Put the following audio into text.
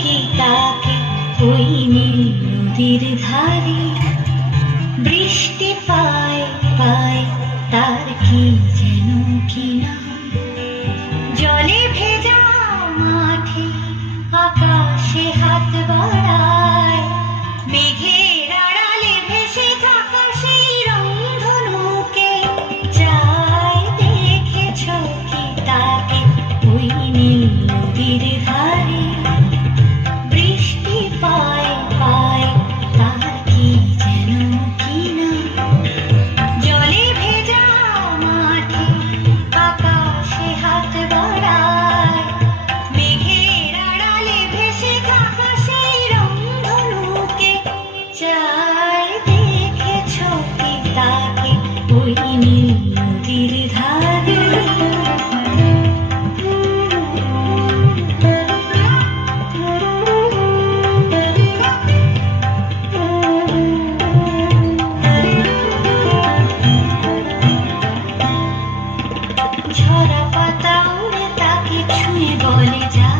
কি তাকে ওই নীল নদীর ধারে? বৃষ্টি পায় পায় তার কি যেন কি নাম, জলে ভেজা মাঠে আকাশে হাত বাড়ায়, মেঘের আড়ালে ভেসে থাকা সেই রংধনুকে চায়। দেখেছ কি তাকে ওই নীল নদীর ধারে? বৃষ্টি পায় পায় তার কি যেন কি নাম, জলে ভেজা মাঠে আকাশে হাত বাড়ায়, মেঘের আড়ালে ভেসে থাকা সেই রংধনুকে চায়। দেখেছ কি তাকে ওই নীল নদীর ধারে? ঝরা পাতা উড়ে তাকে ছুঁয়ে বলে যা,